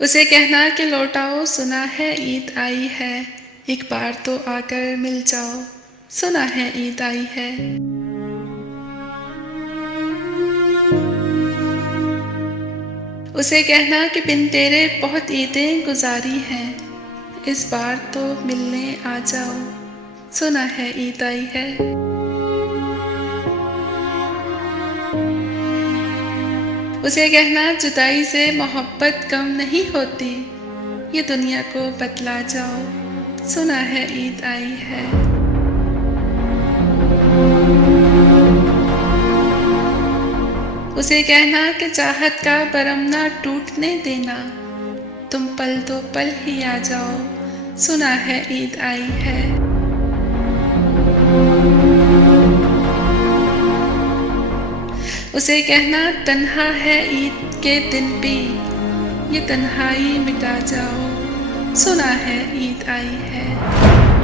उसे कहना कि लौट आओ, सुना है ईद आई है। एक बार तो आकर मिल जाओ, सुना है ईद आई है। उसे कहना कि बिन तेरे बहुत ईदें गुज़ारी हैं। इस बार तो मिलने आ जाओ, सुना है ईद आई है। उसे कहना जुदाई से मोहब्बत कम नहीं होती, ये दुनिया को बतला जाओ, सुना है ईद आई है। उसे कहना कि चाहत का परम ना टूटने देना, तुम पल दो पल ही आ जाओ, सुना है ईद आई है। उसे कहना तन्हा है ईद के दिन भी, ये तन्हाई मिटा जाओ, सुना है ईद आई है।